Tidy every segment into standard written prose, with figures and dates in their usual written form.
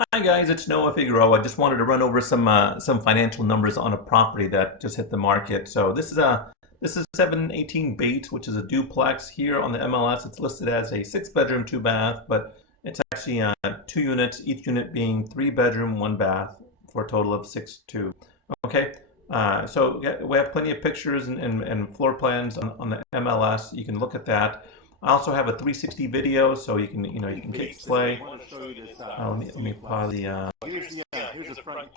Hi guys, it's Noah Figueroa. I just wanted to run over some financial numbers on a property that just hit the market. So this is 718 Bates, which is a duplex here on the MLS. It's listed as a 6 bedroom, 2 bath, but it's actually 2 units, each unit being 3 bedroom, 1 bath for a total of 6.2. Okay, so yeah, we have plenty of pictures and floor plans on the MLS. You can look at that. I also have a 360 video, so you can hit play. Let me pause the. Here's the front.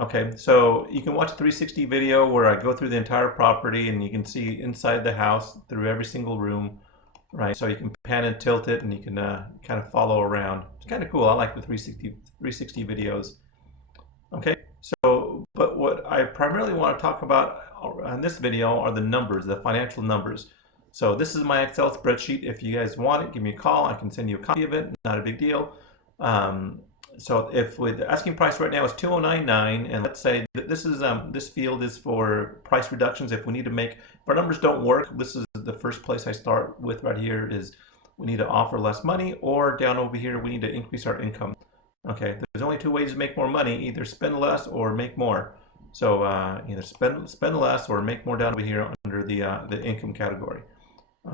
Okay, so you can watch a 360 video where I go through the entire property and you can see inside the house through every single room, right? So you can pan and tilt it and you can kind of follow around. It's kind of cool. I like the 360 videos. Okay, so but what I primarily want to talk about in this video are the numbers, the financial numbers. So this is my Excel spreadsheet. If you guys want it, give me a call. I can send you a copy of it. Not a big deal. Um, so if with the asking price right now is 2099, and let's say that this field is for price reductions. If we need to make, if our numbers don't work, this is the first place I start with right here is we need to offer less money, or down over here we need to increase our income. Okay, there's only two ways to make more money: either spend less or make more. So either spend less or make more down over here under the income category.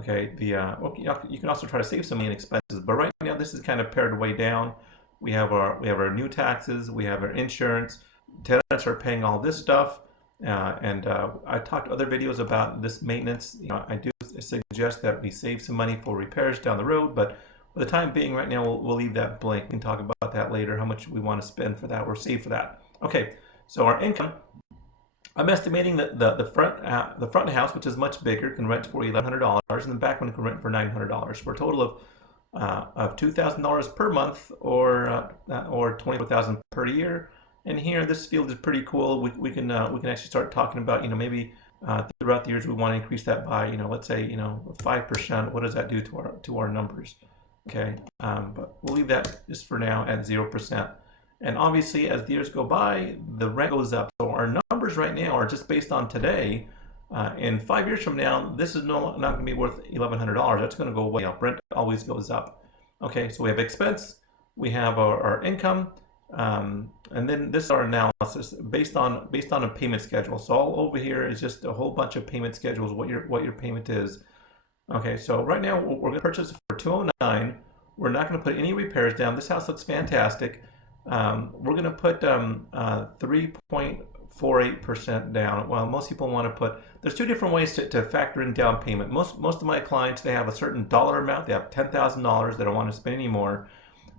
Okay, you can also try to save some money in expenses, but right now this is kind of pared way down. We have our new taxes, we have our insurance. Tenants are paying all this stuff, and I talked other videos about this maintenance. I do suggest that we save some money for repairs down the road, but for the time being, right now we'll leave that blank. We can talk about that later, how much we want to spend for that or save for that. Okay, so our income. I'm estimating that the front house, which is much bigger, can rent for $1,100, and the back one can rent for $900 for a total of $2,000 per month, or 24,000 per year. And here, this field is pretty cool. We can actually start talking about, maybe throughout the years we want to increase that by, let's say, 5%. What does that do to our numbers? Okay, but we'll leave that just for now at 0%. And obviously, as the years go by, the rent goes up. So our numbers right now are just based on today. In 5 years from now, this is not going to be worth $1,100. That's going to go way up. Rent always goes up. Okay, so we have expense, we have our income, and then this is our analysis based on a payment schedule. So all over here is just a whole bunch of payment schedules. What your payment is. Okay, so right now we're going to purchase for 209. We're not going to put any repairs down. This house looks fantastic. We're going to put 3.48% down. Well, most people want to put. There's two different ways to factor in down payment. Most of my clients, they have a certain dollar amount. They have $10,000. They don't want to spend any more.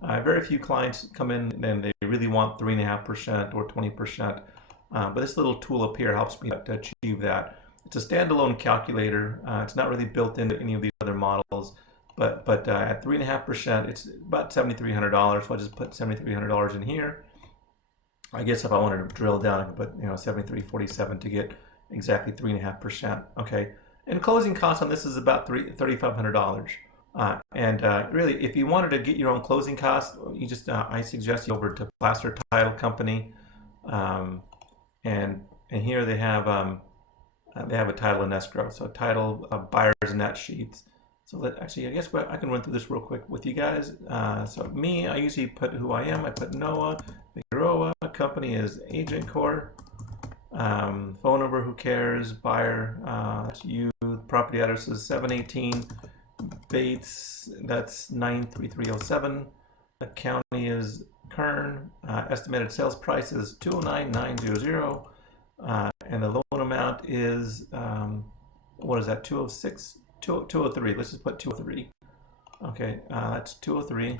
Very few clients come in and they really want 3.5% or 20%. But this little tool up here helps me to achieve that. It's a standalone calculator. It's not really built into any of these other models. But at 3.5%, it's about $7,300. So I'll just put $7,300 in here. I guess if I wanted to drill down, I could put 7,347 to get exactly 3.5%. Okay, and closing costs on this is about $3,500. And really, if you wanted to get your own closing costs, I suggest you over to Placer Title Company, and here they have a title and escrow, so title, buyers and that sheets. So actually, I guess I can run through this real quick with you guys. So me, I usually put who I am. I put Noah Figueroa. Company is Agent Corp. Phone number, who cares? Buyer, that's you. Property address is 718 Bates. That's 93307. The county is Kern. Estimated sales price is 209,900. And the loan amount is what is that? 206. 203. Let's just put 203. Okay, that's 203.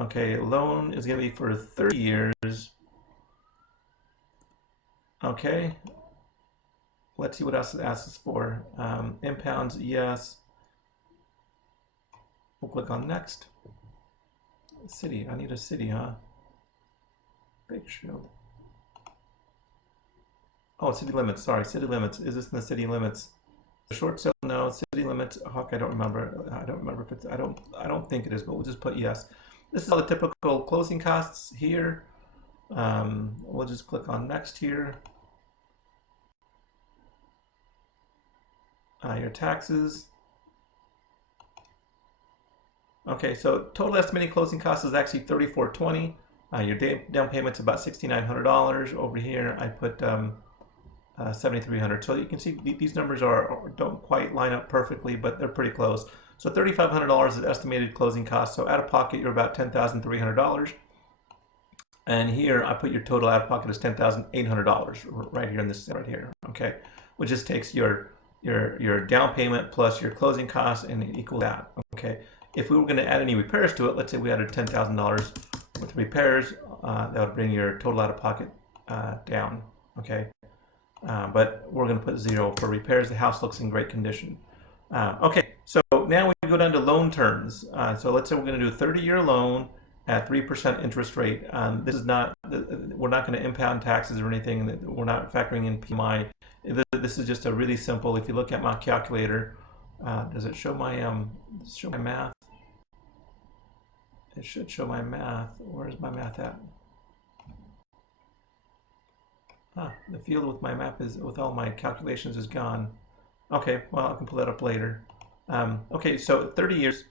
Okay, loan is going to be for 30 years. Okay, let's see what else it asks us for. Impounds, yes. We'll click on next. City, I need a city, huh? Bakersfield. Oh, city limits, sorry, city limits. Is this in the city limits? Short sale, no. City limits, Hawk, I don't remember. I don't remember if it's, I don't think it is, but we'll just put yes. This is all the typical closing costs here. We'll just click on next here. Your taxes. Okay, so total estimated closing cost is actually $3,420. Your down payment's about $6,900. Over here, I put $7,300. So you can see these numbers don't quite line up perfectly, but they're pretty close. So $3,500 is estimated closing cost. So out of pocket, you're about $10,300. And here, I put your total out of pocket is $10,800 right here in this right here. Okay, which just takes your down payment plus your closing costs and equal that. Okay. If we were going to add any repairs to it, let's say we added $10,000 with repairs, that would bring your total out of pocket down. Okay, but we're going to put 0 for repairs. The house looks in great condition. Okay, so now we go down to loan terms. So let's say we're going to do a 30-year loan at 3% interest rate. This is not, we're not going to impound taxes or anything. We're not factoring in PMI. This is just a really simple. If you look at my calculator, does it show my math? It should show my math. Where's my math at? The field with my map with all my calculations is gone. Okay, well, I can pull that up later. Okay, so 30 years.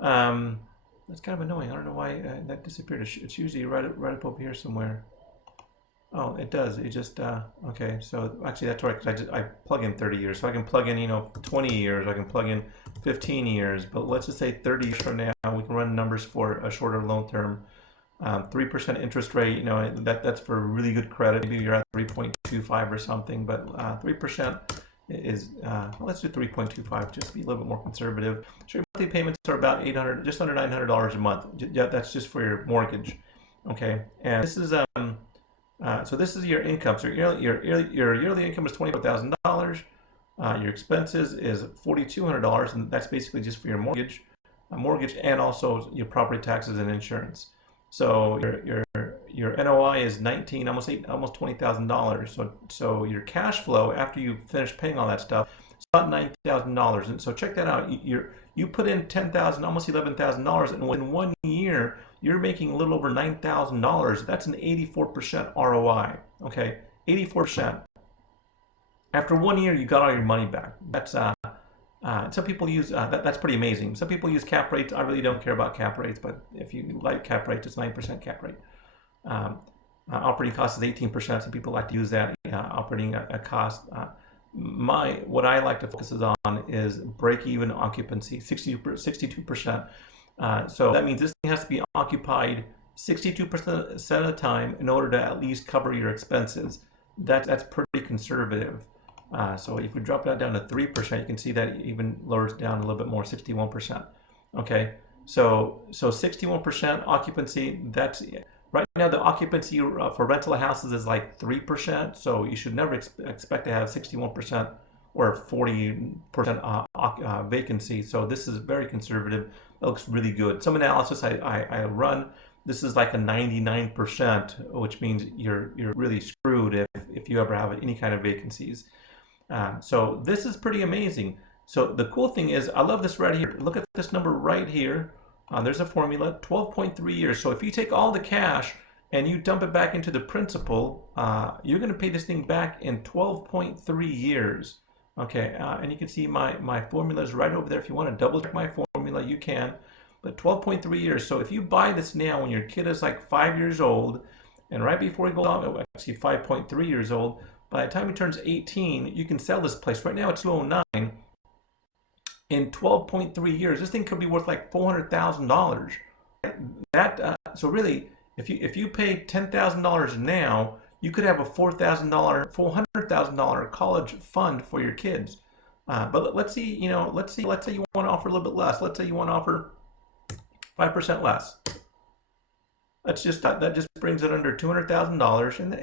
That's kind of annoying. I don't know why that disappeared. It's usually right up over here somewhere. Oh, it does. It just, okay, so actually that's right, because I plug in 30 years. So I can plug in, 20 years, I can plug in 15 years, but let's just say 30 years from now, we can run numbers for a shorter loan term. 3% interest rate, that's for really good credit. Maybe you're at 3.25 or something, but 3% is, let's do 3.25, just to be a little bit more conservative. So your monthly payments are about just under $900 a month. That's just for your mortgage, okay? And this is, so this is your income. So your yearly income is $24,000. Your expenses is $4,200, and that's basically just for your mortgage, and also your property taxes and insurance. So your NOI is almost $20,000. So your cash flow after you finish paying all that stuff is about $9,000. And so check that out. You put in $10,000, almost $11,000, and in 1 year you're making a little over $9,000. That's an 84% ROI. Okay, 84%. After 1 year, you got all your money back. That's some people use that's pretty amazing. Some people use cap rates. I really don't care about cap rates, but if you like cap rates, it's 9% cap rate. Operating cost is 18%. Some people like to use that operating cost. What I like to focus on is break-even occupancy, 62%. So that means this thing has to be occupied 62% of the time in order to at least cover your expenses. That's pretty conservative. So if we drop that down to 3%, you can see that it even lowers down a little bit more, 61%. Okay, so 61% occupancy. That's right now the occupancy for rental houses is like 3%. So you should never expect to have 61% or 40% vacancy. So this is very conservative. It looks really good. Some analysis I run. This is like a 99%, which means you're really screwed if you ever have any kind of vacancies. So this is pretty amazing. So the cool thing is, I love this right here. Look at this number right here. There's a formula, 12.3 years. So if you take all the cash and you dump it back into the principal, you're going to pay this thing back in 12.3 years. Okay, and you can see my formula is right over there. If you want to double check my formula, you can. But 12.3 years. So if you buy this now when your kid is like 5 years old, and right before he goes out, actually 5.3 years old, by the time he turns 18, you can sell this place. Right now it's $209. In 12.3 years, this thing could be worth like $400,000. So really, if you pay $10,000 now, you could have a $400,000 college fund for your kids. But let's say you want to offer a little bit less. Let's say you want to offer 5% less. That just brings it under $200,000, and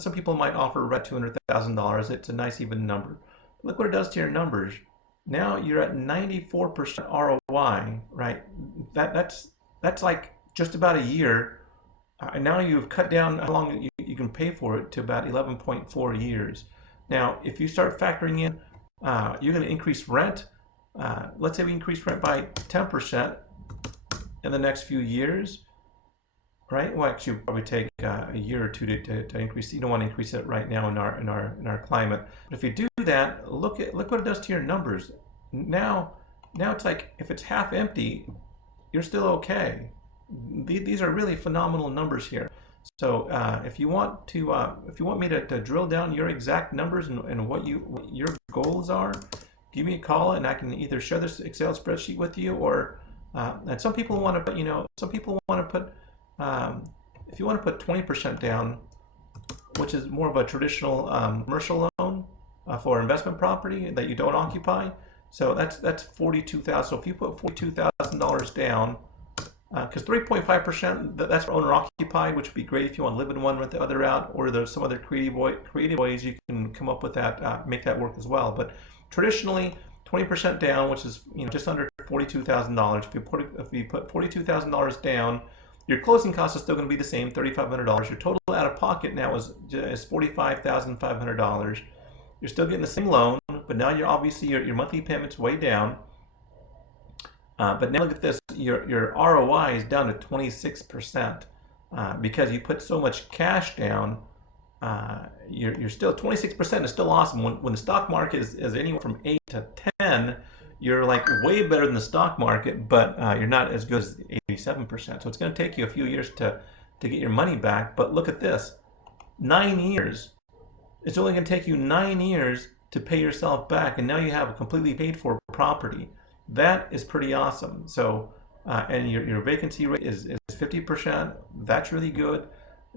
some people might offer right $200,000. It's a nice even number. Look what it does to your numbers. Now you're at 94% ROI, right? That's like just about a year. And now you've cut down how long you can pay for it to about 11.4 years. Now, if you start factoring in, you're going to increase rent. Let's say we increase rent by 10% in the next few years. Right? Well, actually, probably take a year or two to increase. You don't want to increase it right now in our climate. But if you do that, look what it does to your numbers. Now Now it's like if it's half empty, you're still okay. These are really phenomenal numbers here. So if you want me to drill down your exact numbers and what your goals are, give me a call and I can either share this Excel spreadsheet with you, or and some people want to put, if you want to put 20% down, which is more of a traditional commercial loan for investment property that you don't occupy. So that's 42,000. So if you put $42,000 down, because 3.5%, that's for owner occupied, which would be great if you want to live in one, rent the other out, or there's some other creative ways you can come up with that, make that work as well. But traditionally, 20% down, which is just under $42,000. If you put $42,000 down, your closing cost is still going to be the same, $3,500. Your total out of pocket now is $45,500. You're still getting the same loan, but now you're obviously your monthly payment's way down. But now look at this, your ROI is down to 26% because you put so much cash down. You're still 26% is still awesome. When the stock market is anywhere from 8 to 10, you're like way better than the stock market, but you're not as good as 87%. So it's going to take you a few years to get your money back. But look at this, 9 years. It's only going to take you 9 years to pay yourself back, and now you have a completely paid for property. That is pretty awesome. So, and your vacancy rate is 50%. That's really good.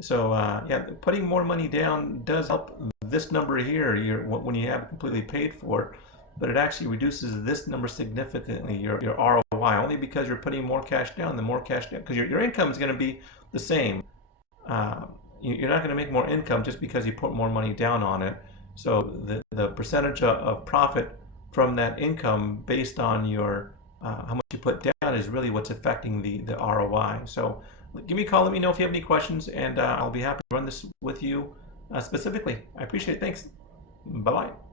So, yeah, putting more money down does help this number here. When you have it completely paid for, but it actually reduces this number significantly. Your ROI, only because you're putting more cash down. The more cash down, because your income is going to be the same. You're not going to make more income just because you put more money down on it. So the percentage of profit from that income based on your how much you put down is really what's affecting the ROI. So give me a call, let me know if you have any questions, and I'll be happy to run this with you specifically. I appreciate it. Thanks. Bye-bye.